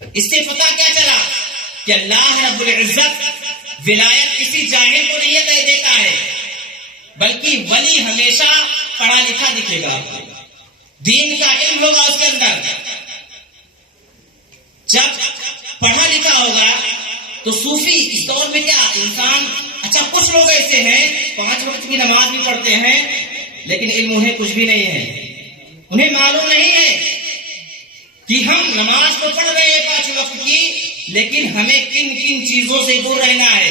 اس سے پتہ کیا چلا کہ اللہ رب العزت ولایت کسی جاہل کو نہیں دیتا ہے، بلکہ ولی ہمیشہ پڑھا لکھا دکھے گا، دین کا علم ہوگا اس کے اندر۔ جب پڑھا لکھا ہوگا تو صوفی اس دور میں کیا انسان، اچھا کچھ لوگ ایسے ہیں 5 وقت کی نماز بھی پڑھتے ہیں لیکن علم انہیں کچھ بھی نہیں ہے، انہیں معلوم نہیں ہے کہ ہم نماز تو پڑھ رہے ہیں 5 وقت کی، لیکن ہمیں کن کن چیزوں سے دور رہنا ہے،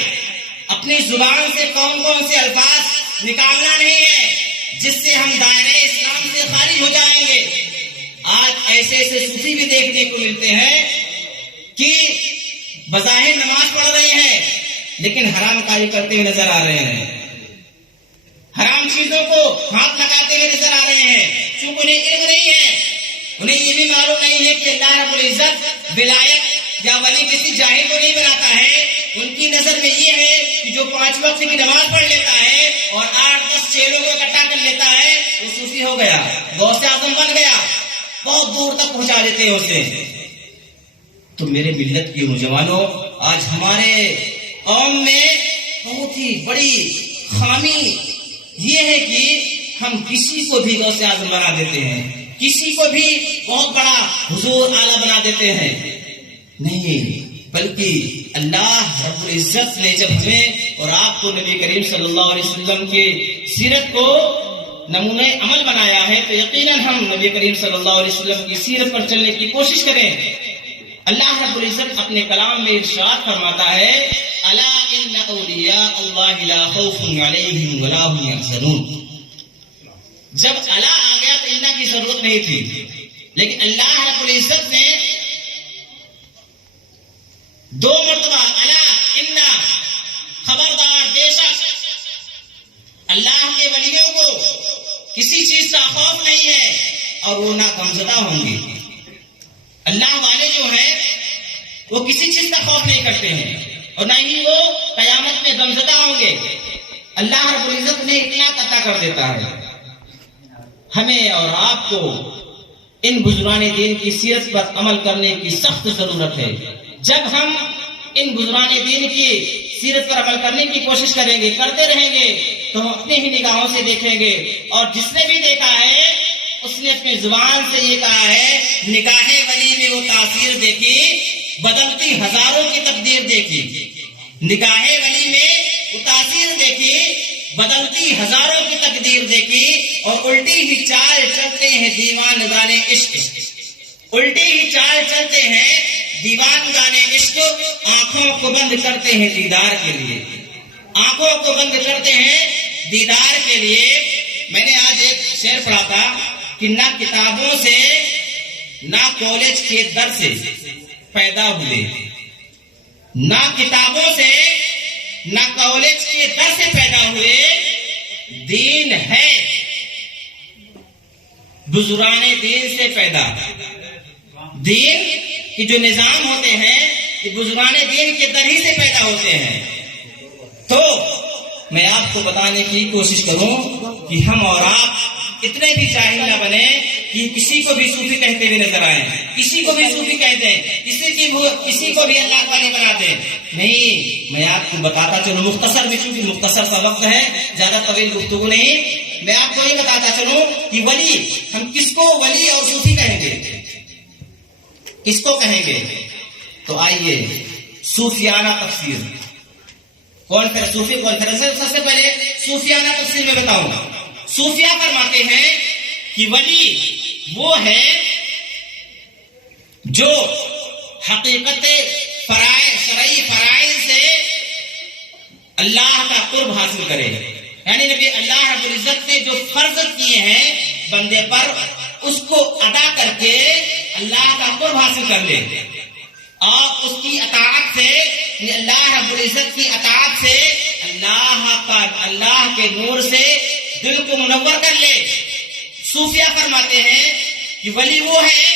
اپنی زبان سے کون کون سے الفاظ نکالنا نہیں ہے جس سے ہم دائرہ اسلام سے خارج ہو جائیں گے۔ آج ایسے ایسے صوفی بھی دیکھنے کو ملتے ہیں کہ بظاہر نماز پڑھ رہے ہیں لیکن حرام کاری کرتے ہوئے نظر آ رہے ہیں، حرام چیزوں کو ہاتھ لگاتے ہوئے نظر آ رہے ہیں، چونکہ انہیں علم نہیں ہے، انہیں یہ بھی معلوم نہیں ہے کہ اللہ رب العزت ولایت یا ولی کسی جاہل کو نہیں بناتا ہے۔ ان کی نظر میں یہ ہے کہ جو 5 وقت کی نماز پڑھ لیتا ہے اور 8-10 چیلوں کو اکٹھا کر لیتا ہے وہ صوفی ہو گیا، غوث اعظم بن گیا، بہت دور تک پہنچا دیتے ہیں اسے۔ تو میرے ملت کے نوجوانوں، آج ہمارے قوم میں بہت ہی بڑی خامی یہ ہے کہ ہم کسی کو بھی غوث اعظم بنا دیتے ہیں، کسی کو بھی بہت بڑا حضور اعلیٰ بنا دیتے ہیں۔ نہیں، بلکہ اللہ رب العزت نے جب ہمیں اور آپ کو نبی کریم صلی اللہ علیہ وسلم کی سیرت کو نمونہ عمل بنایا ہے تو یقیناً ہم نبی کریم صلی اللہ علیہ وسلم کی سیرت پر چلنے کی کوشش کریں۔ اللہ رب العزت اپنے کلام میں ارشاد فرماتا ہے، الا ان اولیاء اللہ لا خوف علیہم ولا هم يحزنون۔ جب الا آ گیا تو انا کی ضرورت نہیں تھی، لیکن اللہ رب العزت نے 2 مرتبہ الا انا، خبردار، بے شک اللہ کے ولیوں کو کسی چیز کا خوف نہیں ہے اور وہ نہ غمزدہ ہوں گے۔ اللہ والے جو ہیں وہ کسی چیز کا خوف نہیں کرتے ہیں اور نہ ہی وہ قیامت میں غمزدہ ہوں گے۔ اللہ رب العزت نے اطلاق عطا کر دیتا ہے۔ ہمیں اور آپ کو ان بزرگان دین کی سیرت پر عمل کرنے کی سخت ضرورت ہے۔ جب ہم ان بزرگان دین کی سیرت پر عمل کرنے کی کوشش کریں گے، کرتے رہیں گے، تو ہم اپنے ہی نگاہوں سے دیکھیں گے، اور جس نے بھی دیکھا ہے اس نے اپنی زبان سے یہ کہا ہے، نگاہ ولی میں وہ تاثیر دیکھی، بدلتی ہزاروں کی تقدیر دیکھی۔ نگاہ ولی میں وہ تاثیر دیکھی، بدلتی ہزاروں کی تقدیر دیکھی، اور الٹی ہی چال چلتے ہیں دیوان گانے عشق، الٹی ہی چال چلتے ہیں دیوان گانے عشق، آنکھوں کو بند کرتے ہیں دیدار کے لیے، آنکھوں کو بند کرتے ہیں دیدار کے لیے۔ میں نے آج ایک شعر پڑھا تھا کہ نہ کتابوں سے نہ کالج کے در سے پیدا ہوئے، نہ کتابوں سے نہ کالج کے در سے پیدا ہوئے، دین ہے بزرگان دین سے پیدا۔ دین کی جو نظام ہوتے ہیں یہ بزرگان دین کے در ہی سے پیدا ہوتے ہیں۔ تو میں آپ کو بتانے کی کوشش کروں کہ ہم اور آپ اتنے بھی جاہل نہ بنے کہ کسی کو بھی صوفی کہتے ہوئے نظر آئیں، کسی کو بھی صوفی کہہ دیں، کسی کو بھی اللہ والے بنا دیں۔ نہیں، میں آپ کو بتاتا چلوں، مختصر میں، چونکہ مختصر سا وقت ہے، زیادہ طویل گفتگو نہیں، میں آپ کو یہ بتاتا چلوں کہ ولی، ہم کس کو ولی اور صوفی کہیں گے، کس کو کہیں گے؟ تو آئیے صوفیانہ تفسیر، کون پھر صوفی کون پھر؟ سب سے پہلے صوفیانہ تفسیر میں بتاؤں گا۔ صوفیہ فرماتے ہیں کہ ولی وہ ہے جو حقیقت شرعی فرائض سے اللہ کا قرب حاصل کرے، یعنی نبی اللہ رب العزت نے جو فرض کیے ہیں بندے پر اس کو ادا کر کے اللہ کا قرب حاصل کر لے، اور اس کی اطاعت سے، اللہ رب العزت کی اطاعت سے اللہ کے نور سے دل کو منور کر لے۔ صوفیہ فرماتے ہیں کہ ولی وہ ہے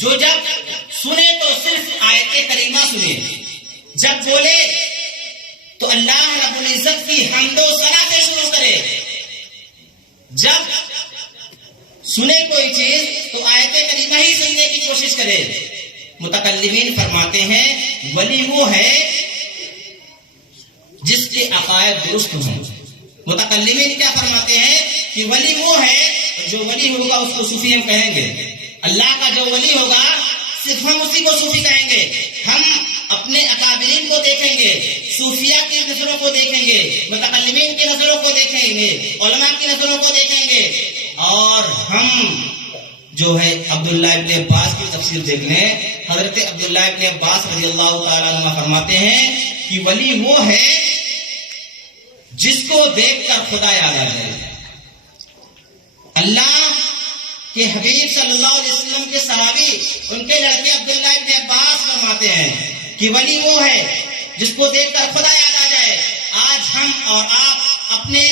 جو جب سنے تو صرف آیت کریمہ سنے، جب بولے تو اللہ رب العزت کی حمد و ثنا سے شروع کرے، جب سنے کوئی چیز تو آیت کریمہ ہی سننے کی کوشش کرے، متکلمین فرماتے ہیں ولی وہ ہے جس کے عقائد درست ہوں. متکلمین کیا فرماتے ہیں کہ ولی وہ ہے جو ولی ہوگا اس کو صوفی ہم کہیں گے. اللہ کا جو ولی ہوگا صرف ہم اسی کو صوفی کہیں گے. ہم اپنے اکابرین کو دیکھیں گے, صوفیہ کی نظروں کو دیکھیں گے, متکلمین کی نظروں کو دیکھیں گے, علماء کی نظروں کو دیکھیں گے, اور ہم جو ہے عبداللہ ابن عباس کی تفسیر دیکھ لیں. حضرت عبداللہ ابن عباس رضی اللہ تعالیٰ عنہ فرماتے ہیں کہ ولی وہ ہے جس کو دیکھ کر خدا یاد آ جائے. اللہ کے حبیب صلی اللہ علیہ وسلم کے صحابی ان کے لڑکے عبداللہ ابن عباس فرماتے ہیں کہ ولی وہ ہے جس کو دیکھ کر خدا یاد آ جائے. آج ہم اور آپ اپنے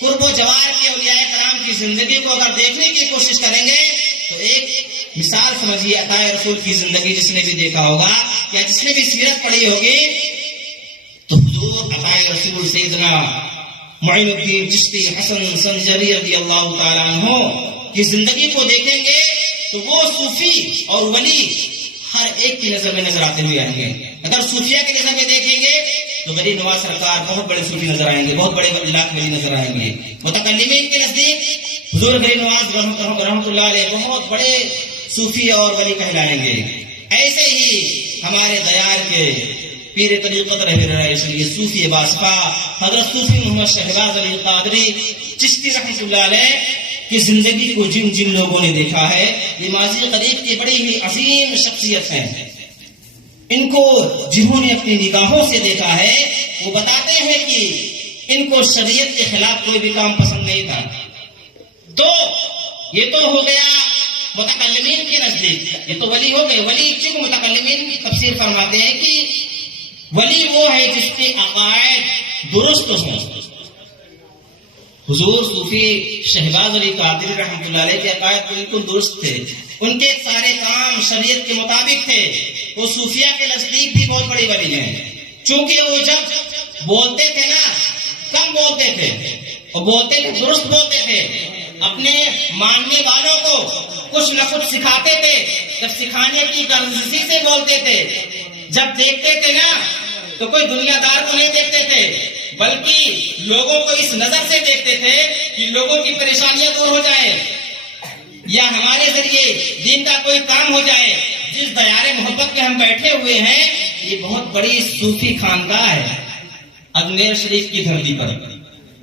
قرب و جوار کے اولیاء کرام کی زندگی کو اگر دیکھنے کی کوشش کریں گے تو ایک مثال سمجھیے عطا رسول کی زندگی جس نے بھی دیکھا ہوگا یا جس نے بھی سیرت پڑھی ہوگی تو حضور عطا رسول سیدنا معین الدین چشتی حسن سنجری رضی اللہ تعالیٰ عنہ کی زندگی کو دیکھیں گے تو وہ صوفی اور ولی ہر ایک کی نظر میں نظر آتے ہوئے آئیں گے. اگر صوفیہ کی نظر میں دیکھیں گے تو غریب نواز سرکار بہت بڑے صوفی نظر آئیں گے, بہت بڑے اللہ کے ولی نظر آئیں گے. متکلمین کے نزدیک حضور غریب نواز رحمۃ اللہ علیہ بہت بڑے صوفی اور ولی کہلائیں گے. ایسے ہی ہمارے دیار کے پیر طریقت صوفی باسفا حضرت صوفی محمد شہباز علی قادری چشتی رحمۃ اللہ علیہ کی زندگی کو جن جن لوگوں نے دیکھا ہے, یہ ماضی قریب کی بڑی ہی عظیم شخصیت ہیں. ان کو جنہوں نے اپنی نگاہوں سے دیکھا ہے وہ بتاتے ہیں کہ ان کو شریعت کے خلاف کوئی بھی کام پسند نہیں تھا. تو یہ تو ہو گیا متکلمین کے نزدیک, یہ تو ولی ہو گئے. ولی چونکہ متکلمین تفسیر فرماتے ہیں کہ ولی وہ ہے جس کے عقائد درست ہوں. حضور صوفی شہباز علی قادری رحمۃ اللہ علیہ کے عقائد بالکل درست تھے, ان کے سارے کام شریعت کے مطابق تھے. وہ صوفیہ کے نزدیک بھی بہت بڑی ولی ہیں, چونکہ وہ جب بولتے تھے نا کم بولتے تھے, اور بولتے تھے درست بولتے تھے. اپنے ماننے والوں کو کچھ نہ کچھ سکھاتے تھے, جب سکھانے کی غرض سے بولتے تھے. جب دیکھتے تھے نا تو کوئی دنیا دار کو نہیں دیکھتے تھے, بلکہ لوگوں کو اس نظر سے دیکھتے تھے کہ لوگوں کی پریشانیاں دور ہو جائیں یا ہمارے ذریعے دین کا کوئی کام ہو جائے. جس دیار محبت میں ہم بیٹھے ہوئے ہیں یہ بہت بڑی صوفی خاندان ہے اجمیر شریف کی دھرتی پر.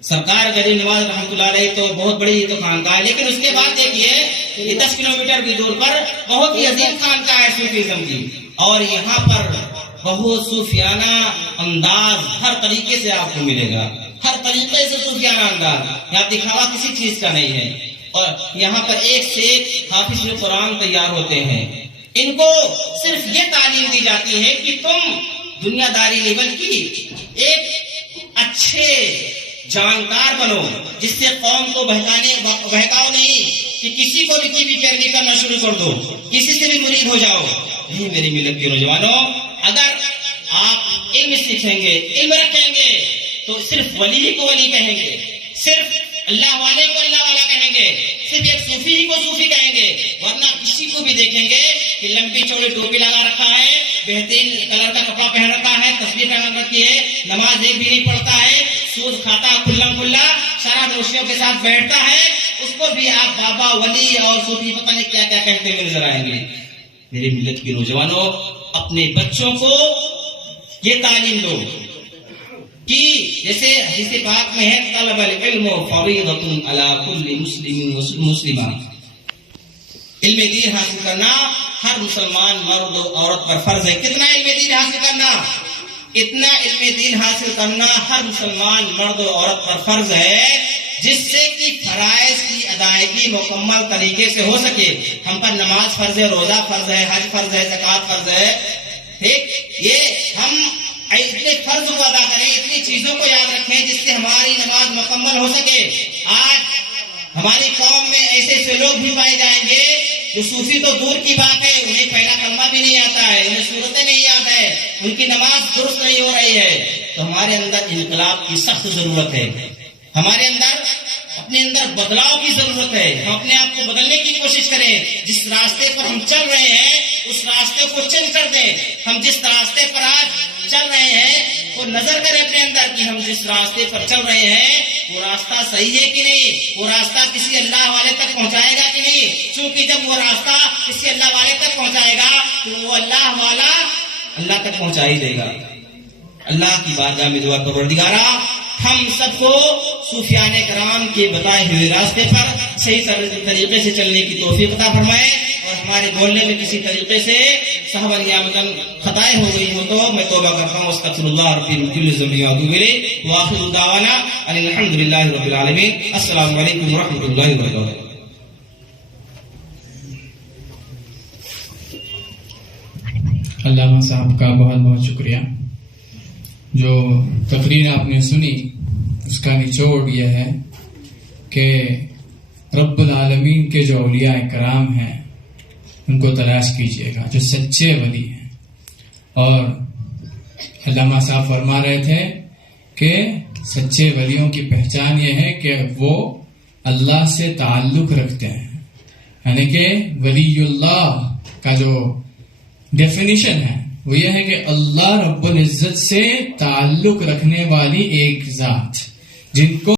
سرکار غریب نواز رحمۃ اللہ علیہ تو بہت بڑی تو خانقاہ ہے, لیکن اس کے بعد دیکھیے یہ 10 کلومیٹر کی دور پر بہت ہی عظیم خانقاہ ہے صوفیزم کی, اور یہاں پر بہت صوفیانہ انداز ہر طریقے سے آپ کو ملے گا, ہر طریقے سے صوفیانہ انداز. یہاں دکھاوا کسی چیز کا نہیں ہے, اور یہاں پر ایک سے ایک حافظ قرآن تیار ہوتے ہیں. ان کو صرف یہ تعلیم دی جاتی ہے کہ تم دنیا داری لیول کی ایک اچھے جانکار بنو, جس سے قوم کو بہکاؤ نہیں کہ کسی کو بھی کی بھی پیروی کرنا شروع کر دو, کسی سے بھی مرید ہو جاؤ. نہیں میری ملت کے نوجوانوں, اگر آپ علم سیکھیں گے, علم رکھیں گے تو صرف ولی کو ولی کہیں گے, صرف اللہ والے کو اللہ والا کہیں گے, صرف ایک صوفی ہی کو صوفی کہیں گے. ورنہ کسی کو بھی دیکھیں گے کہ لمبی چوڑی ٹوپی لگا رکھا ہے, بہترین کلر کا کپڑا پہن رکھا ہے, تصویر پہن رکھی ہے, نماز ایک بھی نہیں پڑھتا ہے, سود کھاتا کھلا کھلا, شراب نوشیوں کے ساتھ بیٹھتا ہے, اس کو بھی آپ بابا ولی اور صوفی پتہ نہیں کیا کیا کہتے ہوئے نظر آئیں گے. میری ملت کے نوجوانوں, اپنے بچوں کو یہ تعلیم دو کہ جیسے حدیث پاک میں ہے طلب العلم فریضۃ علی کل مسلم و مسلمہ, علم دین حاصل کرنا ہر مسلمان مرد و عورت پر فرض ہے. کتنا علم دین حاصل کرنا, اتنا علم دین حاصل کرنا ہر مسلمان مرد و عورت پر فرض ہے, جس سے کہ فرائض کی ادائیگی مکمل طریقے سے ہو سکے. ہم پر نماز فرض ہے, روزہ فرض ہے, حج فرض ہے, زکوٰۃ فرض ہے. ٹھیک, یہ ہم اتنے فرض کو ادا کریں, اتنی چیزوں کو یاد رکھیں جس سے ہماری نماز مکمل ہو سکے. آج ہماری قوم میں ایسے ایسے لوگ بھی پائے جائیں گے جو صوفی تو دور کی بات ہے, انہیں پہلا کلمہ بھی نہیں آتا ہے, انہیں صورتیں نہیں یاد ہے, ان کی نماز درست نہیں ہو رہی ہے. تو ہمارے اندر انقلاب کی سخت ضرورت ہے. ہمارے اندر اپنے اندر بدلاؤ کی ضرورت ہے. ہم اپنے آپ کو بدلنے کی کوشش کریں. جس راستے پر ہم چل رہے ہیں اس راستے کو چینج کر دیں. ہم جس راستے پر آج چل رہے ہیں وہ نظر کریں اپنے اندر کہ ہم جس راستے پر چل رہے ہیں وہ راستہ صحیح ہے کہ نہیں, وہ راستہ کسی اللہ والے تک پہنچائے گا کہ نہیں. چونکہ جب وہ راستہ کسی اللہ والے تک پہنچائے گا تو وہ اللہ والا اللہ تک پہنچا ہی دے گا. اللہ کی بارگاہ میں دعا پروردگارا ہم سب کو صوفیان کرام کے بتائے ہوئے راستے پر صحیح طریقے سے چلنے کی توفیق عطا فرمائے, اور ہمارے بولنے میں کسی طریقے سے صحب نیامتاً خطائیں ہو گئی ہو تو میں توبہ کرتا ہوں. استغفر اللہ ربی من کل ذنب واتوب الیہ وآخر دعوانا ان الحمد للہ رب العالمین. السلام علیکم ورحمۃ اللہ وبرکاتہ. علامہ صاحب کا بہت بہت شکریہ. جو تقریر آپ نے سنی اس کا نچوڑ یہ ہے کہ رب العالمین کے جو اولیاء کرام ہیں ان کو تلاش کیجئے گا, جو سچے ولی ہیں. اور علامہ صاحب فرما رہے تھے کہ سچے ولیوں کی پہچان یہ ہے کہ وہ اللہ سے تعلق رکھتے ہیں. یعنی کہ ولی اللہ کا جو ڈیفینیشن ہے وہ یہ ہے کہ اللہ رب العزت سے تعلق رکھنے والی ایک ذات جن کو